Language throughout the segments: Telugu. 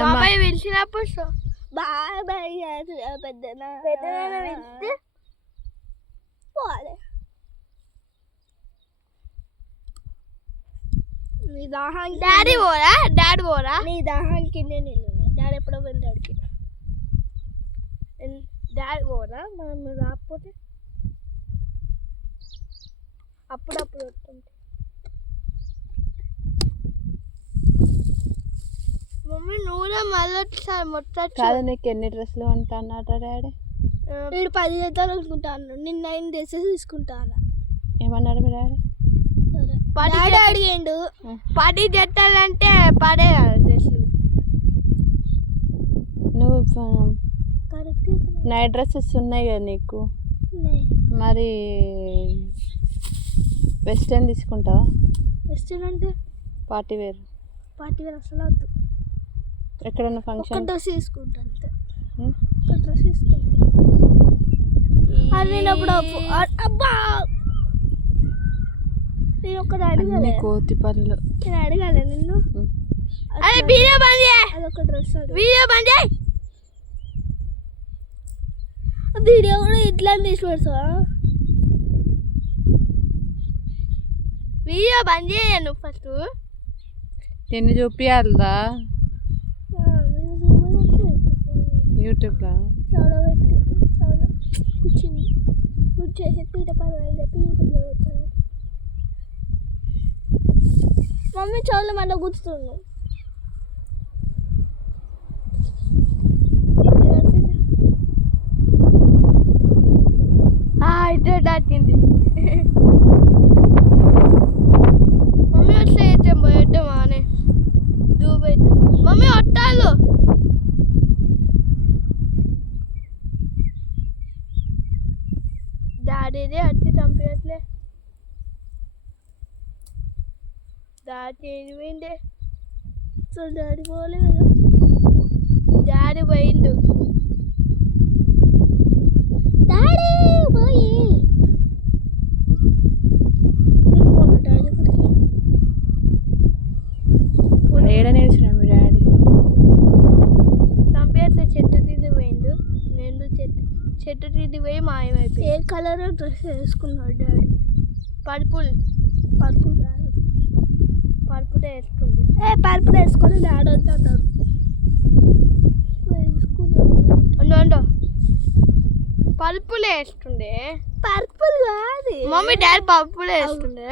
బాబాయ్ పిలిచినప్పుడు బాబాయ్ పెద్దనా పిలిస్తే పోలే. నీ దాహానికి డాడీ పోరా నీ దాహానికి నేను డాడీ ఎప్పుడో వెళ్ళాడికి డాడీ పోరా మనం రాకపోతే అప్పుడప్పుడు వస్తుంది. మమ్మీ నువ్వు మళ్ళీ ఒకసారి మొత్తం కాదు, నీకు ఎన్ని డ్రెస్సులు కొంటానట డాడీ? వీడు 10 జతలు అనుకుంటాను, నిన్న 9 డ్రెస్సెస్ తీసుకుంటాను. ఏమన్నాడు మీ డాడీ? డాడీ అడిగిండు 10 జతలంటే పడే కదా డ్రెస్సులు. నువ్వు కరెక్ట్ నైట్ డ్రెస్సెస్ ఉన్నాయి కదా నీకు, ఉన్నాయి. మరి వెస్టర్న్ తీసుకుంటావా? వెస్టర్న్ అంటే పార్టీ వేర్ అసలు వద్దు. ఎక్కడన్నా ఒక ఫంక్షన్ డ్రెస్ తీసుకుంటాను అంతే. ఒక డ్రెస్ తీసుకుంటాను. అది నేను అప్పుడు అబ్బా నేను ఒక్కటి అడగాలి. కోతి పనులు నేను అడగాలి నిన్ను. అరే వీడియో బంద్ చేయి, అదొక డ్రెస్ వీడియో బంద్ చేయి. వీడియో కూడా ఇట్లా తీసి పెడతావా? వీడియో బంద్ చేయను ఫస్ట్. ఎన్ని చూపియాలరా యూట్యూబ్లో? చాలా కూర్చుని నువ్వు చేసే పీట పని అని చెప్పి యూట్యూబ్లో పెట్టాను. మమ్మీ చాలా మళ్ళీ కూర్చుతున్నాను. ఇదే దాచింది. మమ్మీ వస్తే పెట్టమానే దూబెట్ట. మమ్మీ వట్టాలు డాడీదే అట్టి చంపేయట్లే. డాడీ పోయిండే. సో డాడీ పోలే కదా. డాడీ పోయిండు. డాడీ పోయి డాడీ దగ్గరికి ఏడ నేర్చుకున్నాడు మీ డాడీ? చంపేయట్లే, చెట్టు తిండి పోయిండు. నేను చెట్టు తిండి పోయి మాయమైపోయి. ఏ కలర్ డ్రెస్ వేసుకున్నాడు డాడీ? పర్పుల్ కాదు, పర్పుల్ వేసుకుంది. పర్పుల్ వేసుకొని డాడీ వద్దు అన్నాడు. వేసుకున్నాడు. పర్పుల్ వేస్తుండే. పర్పుల్ కాదు మమ్మీ డాడీ పర్పుల్ వేస్తుండే.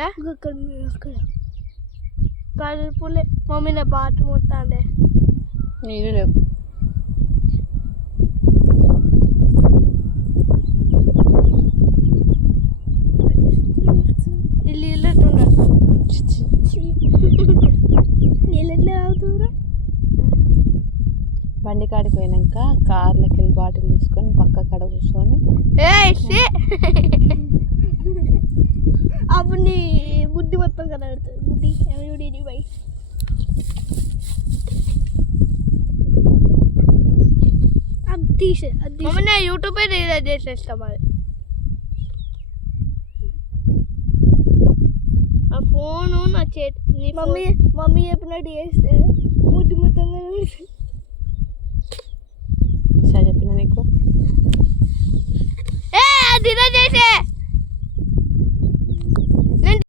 పర్పుల్ మమ్మీ నా బాత్రూమ్ వస్తాండే. నీళ్ళు లేవు. నీళ్ళు నీళ్ళెట్లా తాగుతురా? బండి కాడికి పోయినాక కార్లోకి వెళ్ళి బాటిల్ తీసుకొని పక్క కాడ కూర్చొని అప్పుడు నీ బుద్ధి మొత్తం కనబడుతుంది. బుద్ధి ఎవడి బై అది తీసే మమ్మీ నేను యూట్యూబ్ రిలీజ్ చేసేస్తా. మరి ఆ ఫోను నా చేతి మమ్మీ చెప్పినట్టు చేస్తే బుద్ధి మొత్తం కనబడుతుంది. చెప్పిన నీకు అది చేసే